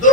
2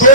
2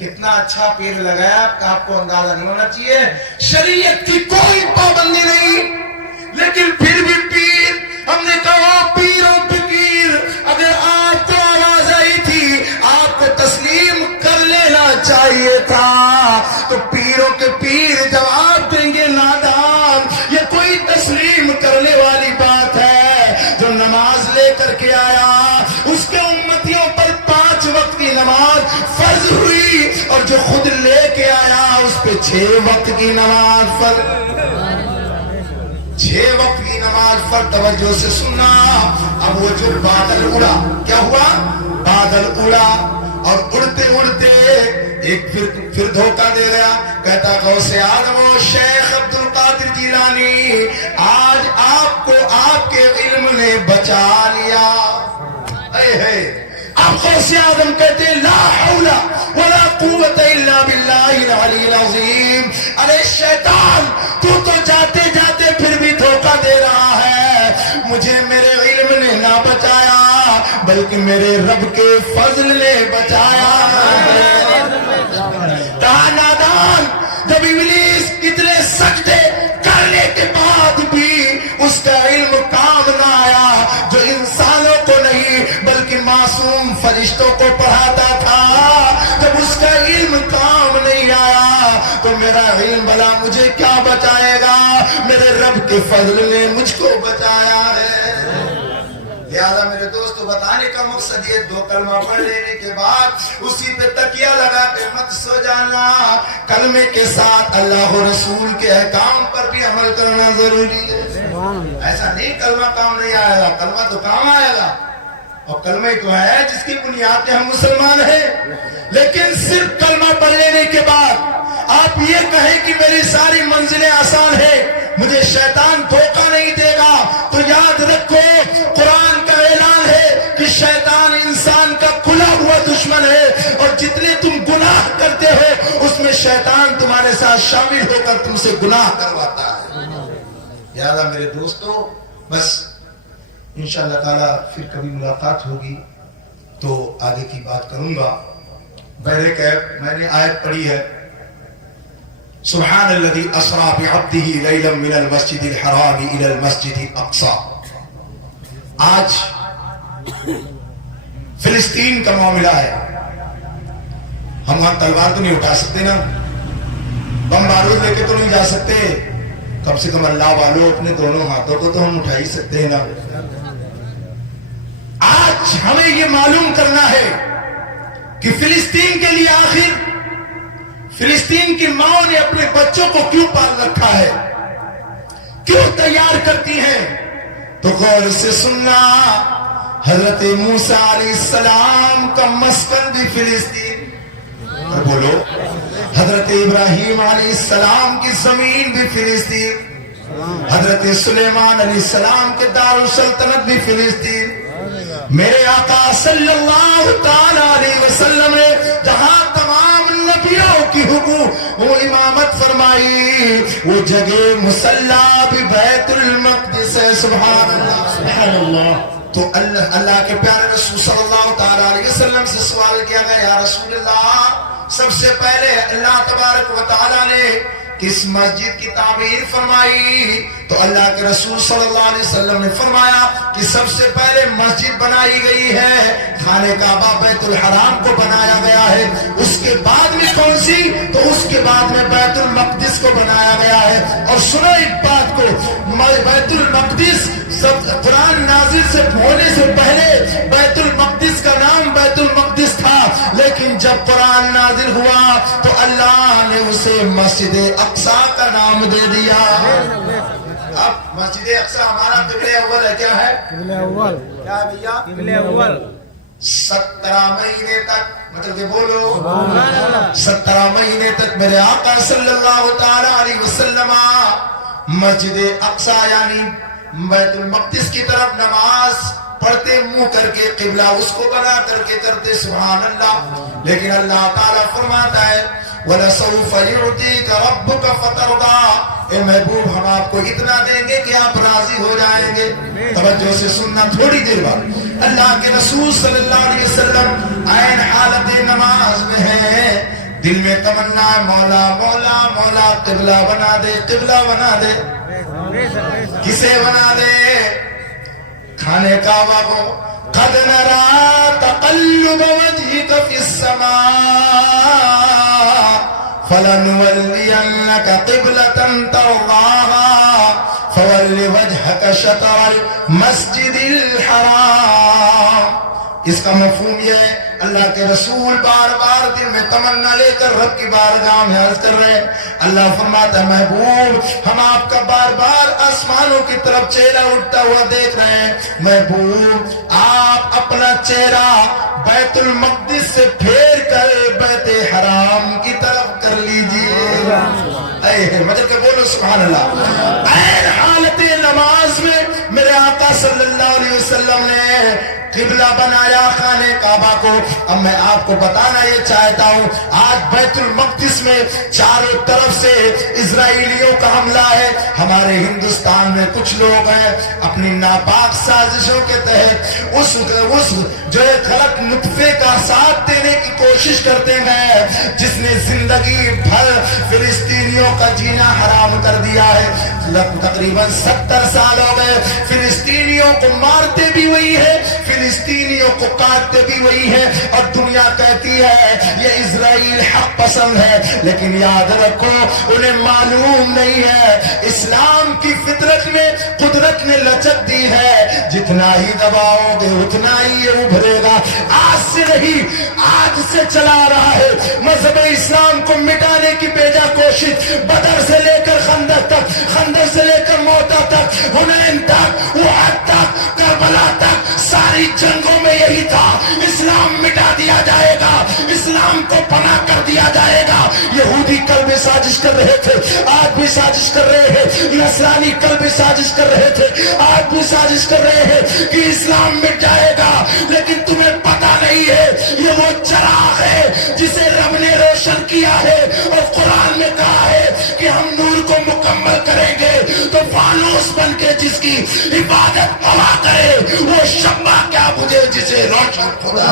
کتنا اچھا پیر لگایا آپ کو اندازہ نہیں ہونا چاہیے. شریعت کی کوئی پابندی نہیں لیکن پھر بھی پیر. ہم نے کہا پیروں فقیر اگر آپ کو آواز آئی تھی آپ کو تسلیم کر لینا چاہیے تھا. تو پیروں کے پیر جواب دیں گے نادان یہ کوئی تسلیم کرنے والی بات ہے. جو نماز لے کر کے آیا اس کے امتیوں پر 5 وقت کی نماز فرض ہوئی اور جو خود لے کے آیا اس پہ 6 وقت کی نماز فرض. 6 وقت کی نماز پر توجہ سے سننا. اب وہ جو بادل اڑا کیا ہوا؟ بادل اڑا اور اڑتے اڑتے ایک پھر دھوکہ دے گیا. کہتا غوث اعظم و شیخ عبد القادر جیلانی آج آپ کو آپ کے علم نے بچا لیا. اب غوث اعظم کہتے لا حول ولا قوت الا باللہ العلی العظیم. ارے شیطان تو جاتے جاتے پھر بھی دھوکہ دے رہا ہے. مجھے میرے علم نے نہ بچایا بلکہ میرے رب کے فضل نے بچایا. کہا نادان جب ابلیس اتنے سجدے کرنے کے بعد بھی اس کا علم کام نہ آیا جو انسانوں کو نہیں بلکہ معصوم فرشتوں کو پڑھاتا تھا. جب اس کا علم کام نہیں آیا تو میرا علم بھلا مجھے کیا بچائے گا؟ میرے رب کے فضل نے مجھ کو بچایا ہے. لہذا میرے دوستو بتانے کا مقصد یہ 2 کلمہ پڑھ لینے کے بعد اسی پہ تکیہ لگا کے مت سو جانا. کلمے کے ساتھ اللہ و رسول کے احکام پر بھی عمل کرنا ضروری ہے. ایسا نہیں کلمہ کام نہیں آئے گا، کلمہ تو کام آئے گا اور کلمہ تو ہے جس کی بنیاد پہ ہم مسلمان ہیں. لیکن صرف کلمہ پڑھ لینے کے بعد آپ یہ کہیں کہ میری ساری منزلیں آسان ہیں مجھے شیطان دھوکہ نہیں دے گا، تو یاد رکھو قرآن کا اعلان ہے کہ شیطان انسان کا کھلا ہوا دشمن ہے اور جتنے تم گناہ کرتے ہو اس میں شیطان تمہارے ساتھ شامل ہو کر تم سے گناہ کرواتا ہے. یاد میرے دوستو بس انشاءاللہ تعالی پھر کبھی ملاقات ہوگی تو آگے کی بات کروں گا. بہرکیف میں نے آیت پڑھی ہے سبحان الذی اسری بعبدہ لیلا من المسجد الحرام الى المسجد الاقصی. آج فلسطین کا معاملہ ہے. ہم وہاں تلوار تو نہیں اٹھا سکتے نا، بم بارود لے کے تو نہیں جا سکتے. کم سے کم اللہ والوں اپنے دونوں ہاتھوں کو تو ہم اٹھا ہی سکتے ہیں نا. آج ہمیں یہ معلوم کرنا ہے کہ فلسطین کے لیے آخر فلسطین کی ماں نے اپنے بچوں کو کیوں پال رکھا ہے، کیوں تیار کرتی ہیں. تو غور سے سننا حضرت موسیٰ علیہ السلام کا مسکن بھی فلسطین. اور بولو حضرت ابراہیم علیہ السلام کی زمین بھی فلسطین. حضرت سلیمان علیہ السلام کے دار السلطنت بھی فلسطین. میرے آقا صلی اللہ تعالی علیہ وسلم نے جہاں تمام نبیوں کی حکومت وہ امامت فرمائی وہ جگہ مصلی بھی بیت المقدس ہے. سبحان اللہ سبحان اللہ. تو اللہ کے پیارے رسول صلی اللہ تعالی علیہ وسلم سے سوال کیا گیا یا رسول اللہ سب سے پہلے اللہ تبارک و تعالی نے کس مسجد کی تعمیر فرمائی؟ تو اللہ کے رسول صلی اللہ علیہ وسلم نے فرمایا کہ سب سے پہلے مسجد بنائی گئی ہے خانہ کعبہ بیت الحرام کو بنایا گیا ہے. اس کے بعد میں کون سی؟ تو اس کے بعد میں بیت المقدس کو بنایا گیا ہے. اور سنو ایک بات کو، بیت المقدس قرآن نازل سے ہونے سے پہلے بیت المقدس کا نام بیت المقدس تھا، لیکن جب قرآن نازل ہوا تو اللہ نے اسے مسجد اقصی کا نام دے دیا. اب مسجد اقصی ہمارا قبلہ اول ہے. کیا ہے قبلہ اول؟ کیا ہے بھیا؟ قبلہ اول. 17 مہینے تک مطلب کہ بولو 17 مہینے تک میرے آقا صلی اللہ تعالی علیہ وسلم مسجد اقصی یعنی بیت المقدس کی طرف نماز پڑھتے منہ کر کے قبلہ اس کو بنا کر کے کرتے. سبحان اللہ. لیکن اللہ تعالیٰ فرماتا ہے وَلَسَوْفَ يُعْتِيكَ رَبُّكَ فَتَرْضَىٰ. اے محبوب ہم آپ کو اتنا دیں گے کہ آپ راضی ہو جائیں گے. توجہ سے سننا تھوڑی دیر بعد اللہ کے رسول صلی اللہ علیہ وسلم عین حالت نماز میں ہیں. دل میں تمنا ہے مولا مولا مولا قبلہ بنا دے، قبلہ بنا دے. کسے بنا دے؟ کھانے کعبہ کو. قد نرى تقلب وجهك في السماء فلنولينك قبلة ترضاها فول وجهك شطر المسجد الحرام. اس کا مفہوم یہ ہے اللہ کے رسول بار بار دل میں تمنا لے کر رب کی بارگاہ میں عرض کر رہے ہیں. اللہ فرماتا ہے محبوب ہم آپ کا بار بار آسمانوں کی طرف چہرہ اٹھتا ہوا دیکھ رہے ہیں. محبوب آپ اپنا چہرہ بیت المقدس سے پھیر کر بیت حرام کی طرف کر لیجئے. اے مجھے کہ بولو سبحان اللہ. اے حالت نماز میں میرے آقا صلی اللہ علیہ وسلم نے قبلہ بنایا خانے کعبہ کو. اب میں آپ کو بتانا یہ چاہتا ہوں آج بیت المقدس میں چاروں طرف سے اسرائیلیوں کا حملہ ہے. ہمارے ہندوستان میں کچھ لوگ ہیں اپنی ناپاک سازشوں کے تحت اس جو غلط نطفے کا ساتھ دینے کی کوشش کرتے ہیں جس نے زندگی بھر فلسطینیوں کا جینا حرام کر دیا ہے. تقریباً 70 سال ہو گئے فلسطینیوں کو مارتے بھی وہی ہے، فلسطینیوں کو کاٹتے بھی وہی ہے، اور دنیا کہتی ہے یہ اسرائیل حق پسند ہے. لیکن یاد رکھو انہیں معلوم نہیں ہے اسلام کی فطرت میں قدرت نے لچک دی ہے، جتنا ہی دباؤ گے اتنا ہی یہ ابھرے گا. آج سے نہیں آج سے چلا رہا ہے مذہب اسلام کو مٹانے کی بیجا کوشش. بدر سے لے کر خندق تک، خندق سے لے کر موتا تک، حنین تک، احد تک، کربلا تک، ساری جنگوں میں یہی تھا اسلام مٹا دیا جائے گا، اسلام کو پناہ کر دیا جائے گا. یہودی کل بھی سازش کر رہے تھے، آج بھی سازش کر رہے ہیں. نصرانی کل بھی سازش کر رہے تھے، آج بھی سازش کر رہے ہیں کہ اسلام مٹ جائے گا. لیکن تمہیں پتہ نہیں ہے یہ وہ چراغ ہے جسے رب نے روشن کیا ہے، اور قرآن میں کہا ہے کہ ہم نور کو مکمل کریں گے تو فانوس بن کے جس کی عبادت ہوا کرے وہ شمع کیا بجھے جسے روشن خدا.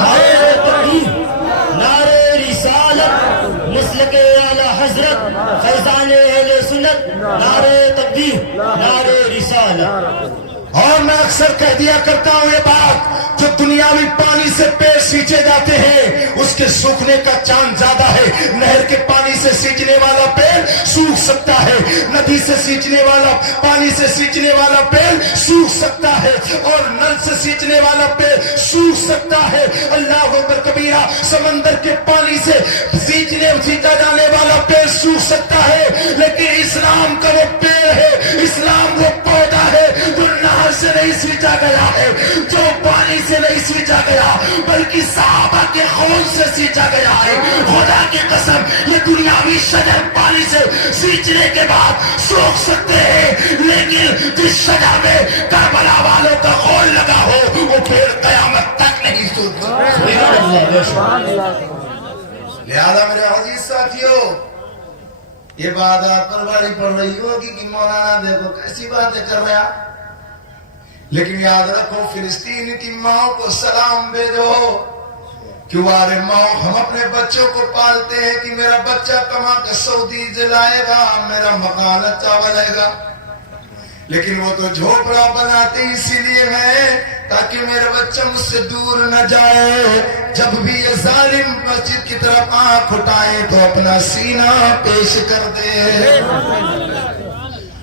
نعرے رسالت مسلک اعلی حضرت فیضان اہل سنت، نعرے تکبیر، نعرے رسالت. اور میں اکثر کہہ دیا کرتا ہوں یہ بات، جو دنیاوی پانی سے پیڑ سینچے جاتے ہیں اس کے سوکھنے کا چانس زیادہ ہے. نہر کے پانی سے سینچنے والا پیڑ سوکھ سکتا ہے، ندی سے سینچنے والا پانی سے سینچنے والا پیڑ سوکھ سکتا ہے، اور نل سے سینچنے والا پیڑ سوکھ سکتا ہے. اللہ اکبر کبیرہ. سمندر کے پانی سے سینچا جانے والا پیڑ سوکھ سکتا ہے، لیکن اسلام کا وہ پیڑ ہے، اسلام وہ پودا ہے جو نہر سے نہیں سینچا گیا ہے، جو پانی سے نہیں سینچا گیا بلکہ صحابہ کے خون سے سینچا گیا ہے. خدا کی قسم یہ دنیاوی شجر پانی سے سینچنے کے بعد سوکھ سکتے ہیں، لیکن جس شجر میں کربلا والوں کا خون لگا ہو وہ پیڑ قیامت تک نہیں سوکھتا. لہذا میرے عزیز ساتھیوں یہ بات آپ پر باری پڑ رہی ہوگی کہ مولانا دیکھو کیسی باتیں کر رہا، لیکن یاد رکھو فلسطین کی ماں کو سلام بھیجو. کیوں آرے ماں ہم اپنے بچوں کو پالتے ہیں کہ میرا بچہ کما کے سعودی جلائے گا، میرا مکان اچھا بنے گا، لیکن وہ تو جھوپڑا بناتے اسی لیے ہیں تاکہ میرا بچہ مجھ سے دور نہ جائے. جب بھی یہ ظالم مسجد کی طرف آنکھ اٹھائے تو اپنا سینہ پیش کر دے،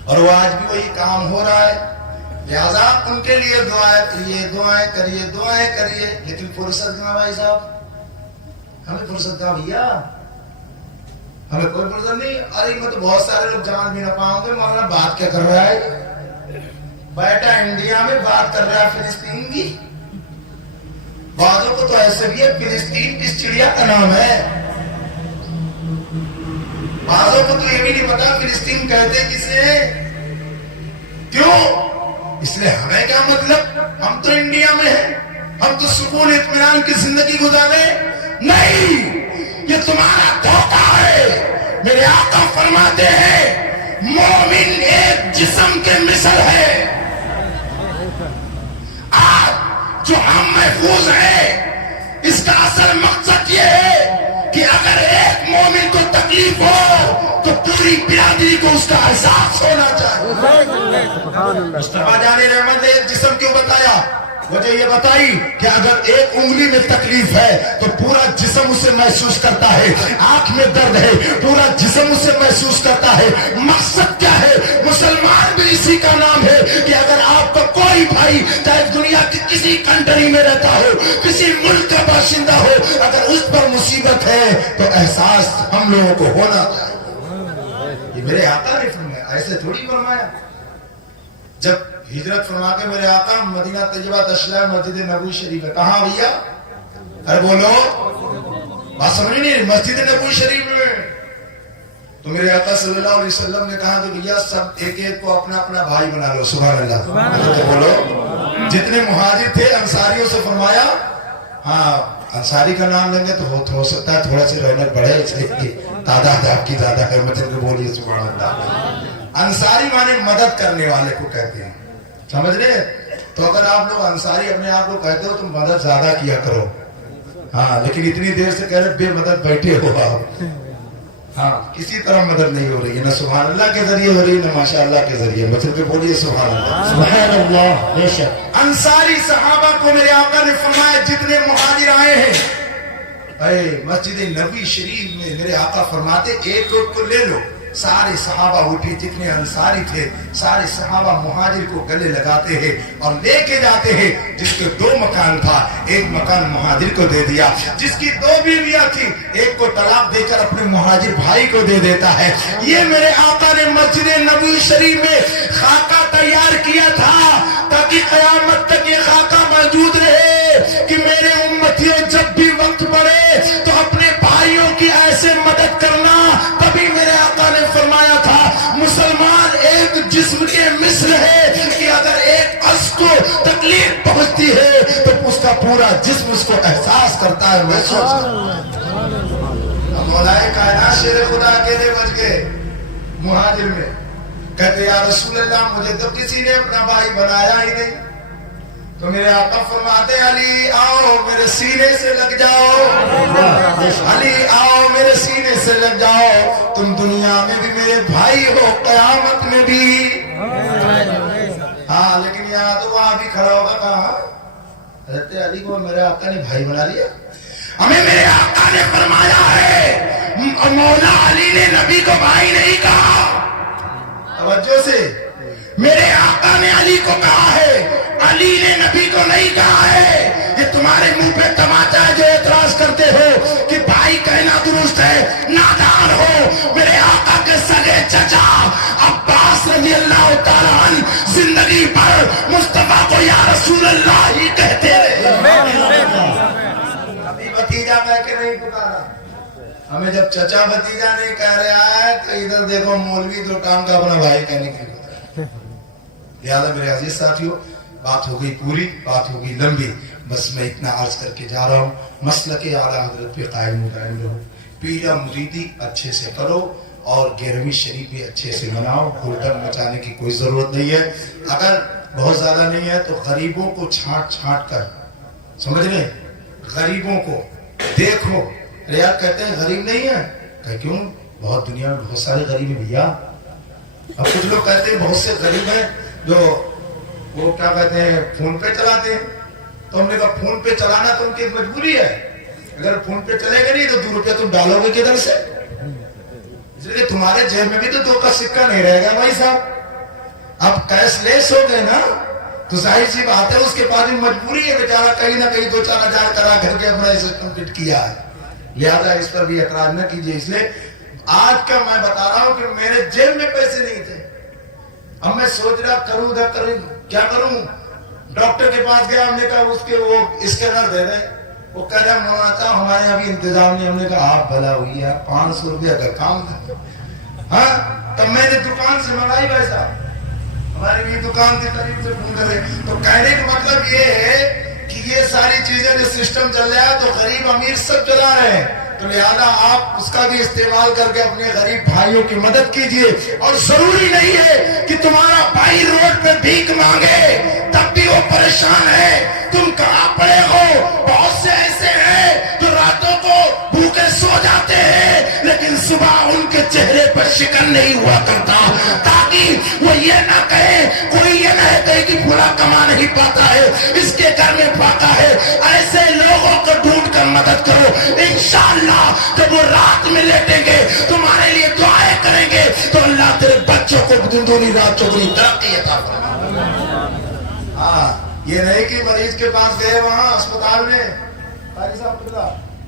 اور وہ آج بھی وہی کام ہو رہا ہے. لہذا ان کے لیے دعائیں کریے، دعائیں کریے، دعائیں کریے. لیکن فرصت کہاں بھائی صاحب؟ ہمیں فرصت کہاں بھیا؟ ہمیں کوئی فرصت نہیں. ارے میں تو بہت سارے لوگ جان بھی نہ پاؤں گے مولانا بات کیا کر رہا ہے، بیٹا انڈیا میں بات کر رہا ہے فلسطین کی. بعضوں کو تو ایسے بھی ہے فلسطین کس چڑیا کا نام ہے، بعضوں کو تو یہ بھی نہیں پتا فلسطین کہتے کسے. کیوں؟ اس لیے ہمیں کیا مطلب، ہم تو انڈیا میں ہیں، ہم تو سکون اطمینان کی زندگی گزارے. نہیں، یہ تمہارا دھوکہ ہے. میرے آقا فرماتے ہیں مومن ایک جسم کے مثل ہے. آج جو ہم محفوظ ہیں اس کا اصل مقصد یہ ہے کہ اگر ایک مومن کو تکلیف ہو تو پوری برادری کو اس کا احساس ہونا چاہیے. مصطفیٰ جان رحمت نے ایک جسم کیوں بتایا؟ وجہ یہ بتائی کہ اگر ایک انگلی میں تکلیف ہے تو پورا جسم اسے محسوس کرتا ہے. آنکھ میں درد ہے پورا جسم اسے محسوس کرتا ہے. مقصد کیا ہے؟ مسلمان بھی اسی کا نام ہے کہ اگر آپ کا کوئی بھائی چاہے دنیا کی کسی کنٹری میں رہتا ہو, کسی ملک کا باشندہ ہو, اگر اس پر مصیبت ہے تو احساس ہم لوگوں کو ہونا چاہیے. یہ میرے آقا نے فرمایا, ایسے تھوڑی فرمایا. جب ہجرت فرما کے میرے آقا مدینہ طیبہ تشریف مسجد نبوی شریف ہے. کہاں بھیا؟ ارے بولو, بات سمجھ نہیں, مسجد نبوی شریف میں. تو میرے آقا صلی اللہ علیہ وسلم نے کہا کہ بھیا سب ایک ایک کو اپنا اپنا بھائی بنا لو. سبحان اللہ. تو بولو, جتنے مہاجر تھے انصاریوں سے فرمایا, ہاں انصاری کا نام لیں گے تو ہو سکتا ہے تھوڑا سی رونق بڑھے, اس لیے تعداد آپ کی زیادہ ہے. مطلب بولیے سبحان اللہ. انصاری مانے مدد کرنے والے کو کہتے ہیں, سمجھ رہے؟ تو اگر آپ لوگ انصاری اپنے آپ کو کہتے ہو تو مدد زیادہ کیا کرو. ہاں لیکن اتنی دیر سے کہہ رہے بے مدد بیٹھے ہو آپ. ہاں کسی طرح مدد نہیں ہو رہی ہے, نہ سبحان اللہ کے ذریعے ہو رہی ہے نہ ماشاء اللہ کے ذریعے. مطلب کہ بولیے سبحان اللہ. سبحان اللہ. بے شک انصاری صحابہ کو میرے آقا نے فرمایا جتنے مہاجر آئے ہیں اے مسجد نبوی شریف میں, میرے آقا فرماتے ایک ایک کو لے لو. سارے صحابہ اٹھے, جتنے انصاری تھے سارے صحابہ مہاجر کو گلے لگاتے ہیں اور لے کے جاتے ہیں. جس کے 2 مکان تھا ایک مکان مہاجر کو دے دیا, جس کی 2 بیویاں تھی ایک کو طلاق دے کر اپنے مہاجر بھائی کو دے دیتا ہے. یہ میرے آقا نے مسجد نبوی شریف میں خاکہ تیار کیا تھا تاکہ قیامت تک یہ خاکہ موجود رہے کہ میرے امتیوں جب بھی وقت پڑے تو اپنے بھائیوں کی ایسے مدد کرنا. تبھی میرے آقا نے فرمایا تھا مسلمان ایک جسم کے مثل ہے کہ اگر ایک عضو کو تکلیف پہنچتی ہے تو اس کا پورا جسم اس کو احساس کرتا ہے, محسوس کرتا ہے. مولائے کائنات شیر خدا اکیلے بچ گئے مہاجر میں. کہتے یا رسول اللہ مجھے تو کسی نے اپنا بھائی بنایا ہی نہیں. تو میرے آقا فرماتے علی آؤ میرے سینے سے لگ جاؤ, علی آؤ میرے سینے سے لگ جاؤ, تم دنیا میں بھی میرے بھائی ہو قیامت میں بھی. ہاں لیکن یہاں تو وہاں بھی کھڑا ہوگا کہاں, حضرت علی کو میرے آقا نے بھائی بنا لیا. ہمیں میرے آقا نے فرمایا ہے مولا علی نے نبی کو بھائی نہیں کہا. توجہ سے, میرے آقا نے علی کو کہا ہے, علی نے نبی کو نہیں کہا ہے. یہ تمہارے منہ پہ تماچا ہے جو اعتراض کرتے ہو کہ بھائی کہنا درست ہے, نادان ہو. میرے آقا کے سگے چچا عباس رضی اللہ تعالیٰ عنہ زندگی پر مصطفیٰ کو یا رسول اللہ ہی کہتے رہے. ابھی بھتیجا کہہ کے نہیں پکارا. ہمیں جب چچا بھتیجا نہیں کہہ رہا ہے تو ادھر دیکھو مولوی تو ٹانگ کا اپنا بھائی کہنے کے لیے. لہٰذا میرے عزیز ساتھیوں بات ہو گئی پوری, بات ہو گئی لمبی, بس میں اتنا عرض کر کے جا رہا ہوں. مسلک اعلیٰ حضرت پہ قائم رہو, پیرا مریدی اچھے سے کرو اور 11ویں شریف بھی اچھے سے مناؤ. ہلڈن مچانے کی کوئی ضرورت نہیں ہے. اگر بہت زیادہ نہیں ہے تو غریبوں کو چھانٹ چھانٹ کر, سمجھ رہے, غریبوں کو دیکھو. یار کہتے ہیں غریب نہیں ہے, کہ کیوں, بہت دنیا میں بہت سارے غریب ہیں بھیا. اب کچھ لوگ کہتے ہیں بہت سے غریب ہیں جو وہ کیا کہتے ہیں فون پہ چلاتے ہیں. تو ہم نے کہا فون پہ چلانا تو ان کی مجبوری ہے. اگر فون پہ چلے گا نہیں تو 2 روپیہ تم ڈالو گے کدھر سے؟ اس لیے تمہارے جیب میں بھی تو 2 کا سکہ نہیں رہے گا بھائی صاحب. اب کیش لیس ہو گئے نا تو ظاہر سی بات ہے اس کے پاس بھی مجبوری ہے بیچارہ, کہیں نہ کہیں 2-4 ہزار کرا کر کے اپنا سسٹم فٹ کیا ہے. لہذا اس پر بھی اعتراض نہ کیجیے. اس لیے آج کا میں بتا رہا ہوں کہ میرے جیب میں پیسے نہیں تھے. اب میں سوچ رہا کروں نہ کروں, کیا کروں. ڈاکٹر کے پاس گیا, ہم نے کہا اس کے وہ اسکینر دے دیں. وہ کہہ رہا مولانا صاحب ہمارے یہاں بھی انتظام نہیں. ہم نے کہا آپ بھلا ہوئی ہے, 500 روپیہ کا کام تھا. ہاں تب میں نے دکان سے منگائی بھائی صاحب, ہماری بھی دکان تھی قریب سے فون کرے. تو کہنے کا مطلب یہ ہے کہ یہ ساری چیزیں جو سسٹم چل رہا ہے تو غریب امیر سب چلا رہے ہیں. تو لہذا آپ اس کا بھی استعمال کر کے اپنے غریب بھائیوں کی مدد کیجئے. اور ضروری نہیں ہے کہ تمہارا بھائی روڈ پہ بھیک مانگے تب بھی وہ پریشان ہے. تم کہاں پڑے ہو, بہت سے ایسے ہیں جو راتوں کو بھوکے سو جاتے ہیں لیکن صبح ان کے چہرے پر شکن نہیں ہوا کرتا، تاکہ وہ یہ نہ کہے، کوئی یہ نہ کہے کہ بھولا کما نہیں پاتا ہے، اس کے گھر میں پاکا ہے۔ ایسے لوگوں کو ڈھونڈ کر مدد کرو، انشاءاللہ جب وہ رات میں لیٹیں گے تمہارے لیے دعائیں کریں گے تو اللہ تیرے بچوں کو دن دگنی رات چوگنی ترقی عطا فرمائے۔ ہاں یہ نہیں کہ مریض کے پاس گئے وہاں اسپتال میں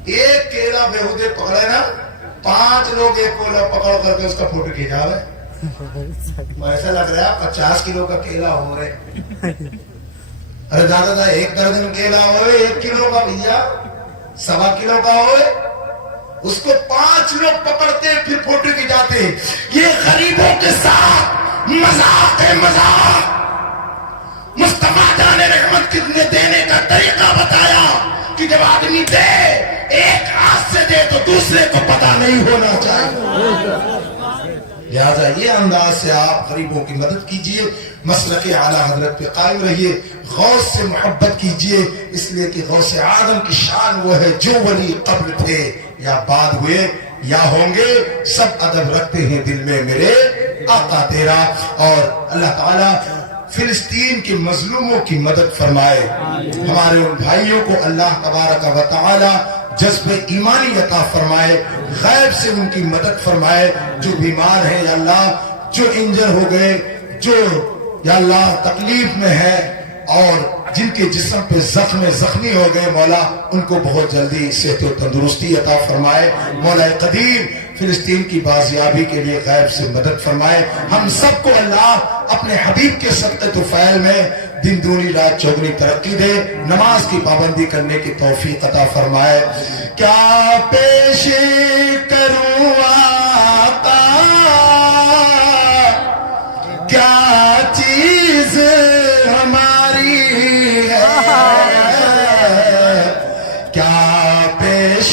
ایک کیلا بےہودے پکڑے نا، 5 لوگ ایک کیلا پکڑ کر کے اس کا فوٹو کھینچا ہوئے، ایسا لگ رہا ہے 50 کلو کا کیلا ہو رہے، ارے دادا دا 1 درجن کیلا ہوئے 1 کلو کا بھیا 1.25 کلو کا ہوئے، اس کو 5 لوگ پکڑتے پھر فوٹو کھینچاتے۔ یہ غریبوں کے ساتھ مذاق ہے، مذاق۔ مصطفیٰ جان رحمت نے دینے کا طریقہ بتایا کہ جب آدمی دے ایک ہاتھ سے دے تو دوسرے کو پتہ نہیں ہونا چاہیے، لہذا یہ انداز سے آپ غریبوں کی مدد کیجئے، مسلک اعلیٰ حضرت پہ قائم رہیے، غوث سے محبت کیجئے، اس لیے کہ غوث اعظم کی شان وہ ہے جو ولی قبل تھے یا بعد ہوئے یا ہوں گے، سب ادب رکھتے ہیں دل میں میرے آقا تیرا۔ اور اللہ تعالیٰ فلسطین کے مظلوموں کی مدد فرمائے، ہمارے ان بھائیوں کو اللہ تبارک و تعالی جذب ایمانی عطا فرمائے، غیب سے ان کی مدد فرمائے، جو بیمار ہیں یا اللہ، جو انجر ہو گئے، جو یا اللہ تکلیف میں ہے اور جن کے جسم پہ زخمی ہو گئے، مولا ان کو بہت جلدی صحت و تندرستی عطا فرمائے۔ مولا قدیر فلسطین کی بازیابی کے لیے غیب سے مدد فرمائے، ہم سب کو اللہ اپنے حبیب کے صدقے طفیل میں دن دونی رات چوگنی ترقی دے، نماز کی پابندی کرنے کی توفیق عطا فرمائے۔ کیا پیش کروں آقا، کیا چیز ہماری ہے، کیا پیش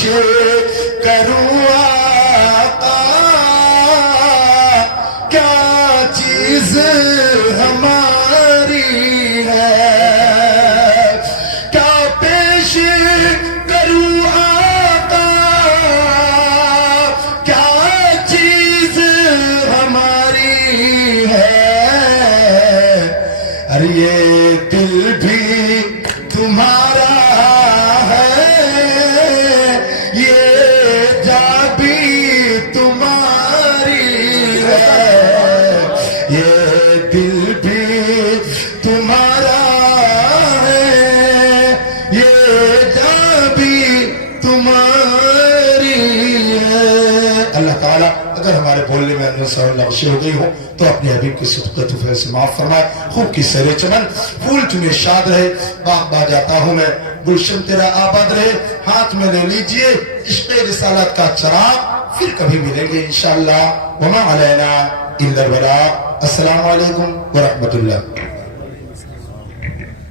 کروں آقا، کیا چیز ہماری ہے، کیا پیش کروں آقا، کیا چیز ہماری ہے، ارے یہ دل بھی تمہارا ہے، یہ جا بھی تمہاری ہے، یہ دل بھی تمہارا ہے، یہ جا بھی تمہاری ہے۔ اللہ تعالیٰ اگر ہمارے بولنے میں اندر سے لغزش ہو گئی ہو تو اپنے حبیب کے صدقے طفیل سے معاف فرمائے۔ خوب کی سیر چمن پھول تمہیں شاد رہے، باغ با جاتا ہوں میں، گلشن تیرا آباد رہے، ہاتھ میں لے لیجئے عشق رسالت کا چراغ، پھر کبھی ملیں گے انشاءاللہ۔ وما علینا الا البلاغ۔ السلام علیکم ورحمۃ اللہ۔